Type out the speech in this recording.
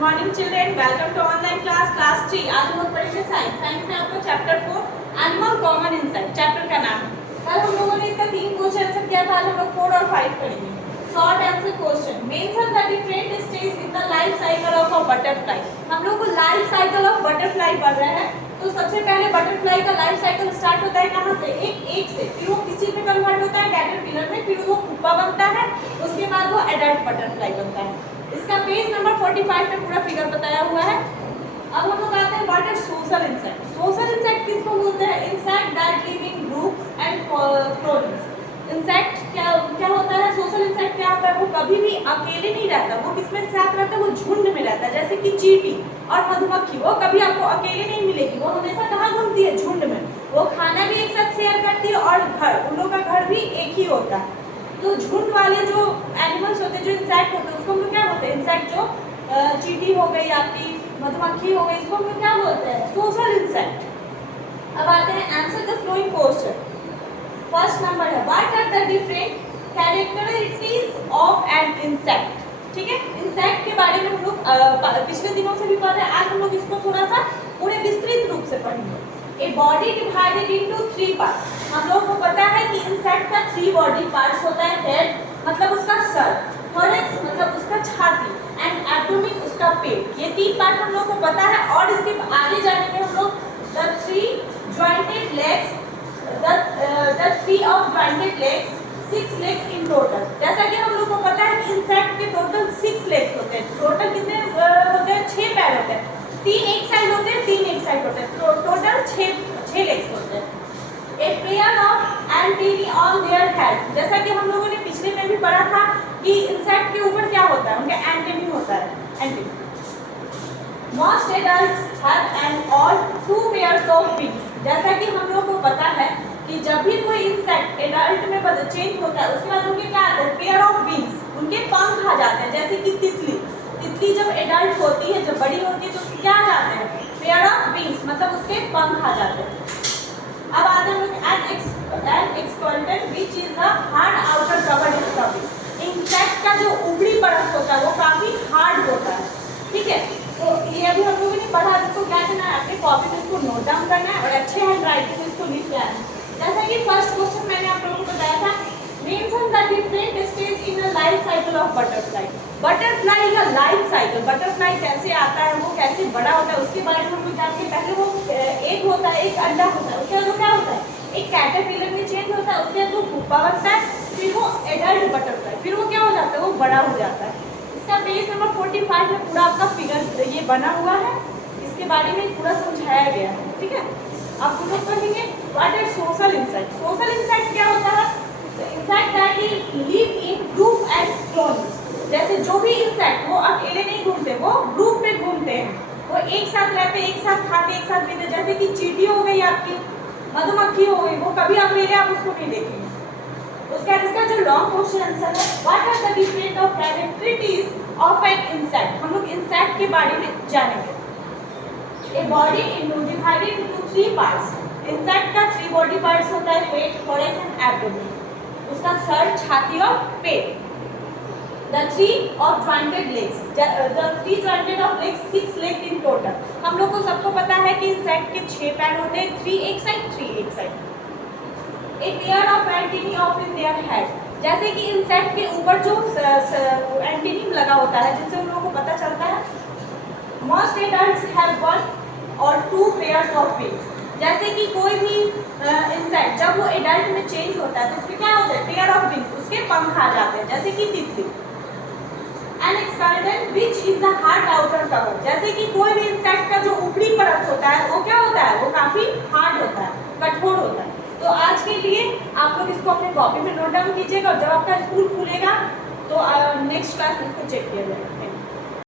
Morning children, welcome to online class 3। आज हम लोग पढ़ेंगे साइंस में आपको chapter 4 animal common insight chapter का नाम है। कल हम लोगों ने इसका 3 क्वेश्चन आंसर किया था, आज हम लोग 4 और 5 पढ़ेंगे। Short answer question, mention the different stage in the life cycle of a butterfly. हम लोग को लाइफ साइकिल ऑफ बटरफ्लाई पढ़ रहे हैं। तो सबसे पहले बटरफ्लाई का लाइफ साइकिल स्टार्ट होता है कहाँ से? एक एग से, फिर वो किसी में कन्वर्ट होता है कैटरपिलर में, फिर वो पुप्पा बनता है, उसके बाद वो एडल्ट बटरफ्लाई बनता है। इसका पेज नंबर 45 में पूरा फिगर बताया हुआ है। अब हम लोग आते हैं what is social insect. Social insect किसको बोलते हैं? Insect that live in group and colonies. Insect क्या होता है? सोशल इंसेक्ट क्या होता है? वो कभी भी अकेले नहीं रहता, वो किसमें साथ रहता है? वो झुंड में रहता है। जैसे कि चींटी और मधुमक्खी, वो कभी आपको अकेले नहीं मिलेगी, वो हमेशा कहाँ घूमती है? झुंड में। वो खाना भी एक साथ शेयर करती है और घर, उन लोगों का घर भी एक ही होता है। तो झुंड वाले जो एनिमल्स होते हैं, जो इंसेक्ट होते हैं, उसको हम लोग क्या बोलते हैं? इंसेक्ट जो चींटी हो गई, आपकी मधुमक्खी हो गई, इसको हम लोग क्या बोलते हैं? Social insect. अब आते हैं answer the following question. First number है what are the different characteristics of an insect. ठीक है, इंसेक्ट के बारे में हम लोग पिछले दिनों से भी पढ़ रहे हैं, आज हम लोग इसको थोड़ा सा पूरे विस्तृत रूप से पढ़ेंगे। ए बॉडी डिवाइडेड इनटू 3 पार्ट्स। हम लोग को पता है कि इंसेक्ट का 3 बॉडी पार्ट्स होता है। हेड मतलब उसका सर, थोरैक्स मतलब उसका छाती, एंड एब्डोमेन उसका पेट। ये 3 पार्ट हम लोग को पता है। और इसके आगे जाने में हम लोग the 3 jointed legs, the 3 of jointed legs, 6 legs in total। जैसा कि हम लोग को पता है कि इंसेक्ट के टोटल 6 लेग्स होते हैं। टोटल कितने होते हैं? 6 पैर होते हैं। 3 एक साइड होते हैं, 3 एक साइड होते हैं। टोटल 6 लेग्स होते हैं। A pair of antennae on their head। जैसा कि हम लोगों ने पिछले में भी पढ़ा था कि इंसेक्ट के ऊपर क्या होता है? उनके एंटेना होता है, antenna. Most adults have an all 2 pairs of wings। जैसा कि हम लोग को पता है कि जब भी कोई इंसेक्ट एडल्ट में चेंज होता है, उसके बाद उनके क्या आते हैं? पेयर ऑफ विंग्स, उनके पंख आ जाते हैं। जैसे कि तितली जब एडल्ट होती है, जब बड़ी होती है, तो उसके क्या आ जाते हैं? पेयर ऑफ विंग्स, मतलब उसके पंख आ जाते हैं। अब आते हैं an exoskeleton which is the hard outer cover is covering. Insect का जो ऊपरी परत होता है वो काफी हार्ड होता है। ठीक है, तो ये अभी हम लोगों ने पढ़ा, इसको क्या करना है? अपने कॉपी में इसको नोट डाउन करना है और अच्छे हैंड राइटिंग में इसको लिख लेना है। जैसा कि फर्स्ट क्वेश्चन मैंने आप लोगों को बताया था, mention the different stage in the life cycle of butterfly. Butterfly का लाइफ साइकिल, बटरफ्लाई कैसे आता है, वो कैसे बड़ा होता है, उसके बारे में हम लोग जानते हैं। पहले वो एक होता है, एक अंडा होता है, उसके बाद वो क्या होता है? एक कैटरपिलर में चेंज होता है, उसके बाद वो पुप्पा बनता है, फिर वो एडल्ट बटरफ्लाई, फिर वो क्या हो जाता है? वो बड़ा हो जाता है। इसका पेज नंबर 45 में पूरा आपका फिगर ये बना हुआ है, इसके बारे में पूरा समझाया गया है। ठीक है, आप लोग पढ़ेंगे what is social insect. Social insect क्या होता है? Insect that live in group and colonies. जैसे जो भी इंसेक्ट, वो अकेले नहीं घूमते, वो ग्रुप में घूमते हैं, वो एक साथ रहते हैं, एक साथ खाते, एक साथ पीते। जैसे कि चींटी हो गई, आपकी मधुमक्खी हो गई, वो कभी अकेले आप उसको नहीं देखेंगे। उसका इसका जो लॉन्ग क्वेश्चन आंसर है what are the different of characteristics of an insect. हम लोग इंसेक्ट के बारे में जानेंगे। A body divided into 3 parts. Insect का 3 बॉडी पार्ट्स होता है, हेड, थोरैक्स एंड एब्डोमेन। उसका सर, छाती और पेट। The 3 of jointed legs, the 3 jointed of legs, 6 legs in total। हम लोग को सबको पता है कि इंसेक्ट के 6 पैर होते हैं, 3 एक साइड, 3 एक side. A pair of antennae of in their head। जैसे कि इंसेक्ट के ऊपर जो एंटीनी लगा होता है, जिनसे हम लोगों को पता चलता है। Most adults have 1 or 2 pairs of wings। जैसे कि कोई भी इंसेक्ट जब वो एडल्ट में चेंज होता है तो उसके क्या होते हैं? पेयर ऑफ विंग्स, उसके पंख आ जाते हैं। जैसे कि तितली। An exoskeleton which is the hard outer cover. जैसे कि कोई भी इंसेक्ट का जो ऊपरी परत होता है वो क्या होता है? वो काफी हार्ड होता है, कठोर होता है। तो आज के लिए आप लोग इसको अपने कॉपी में नोट डाउन कीजिएगा और जब आपका स्कूल खुलेगा तो नेक्स्ट क्लास में इसको चेक किया जाएगा।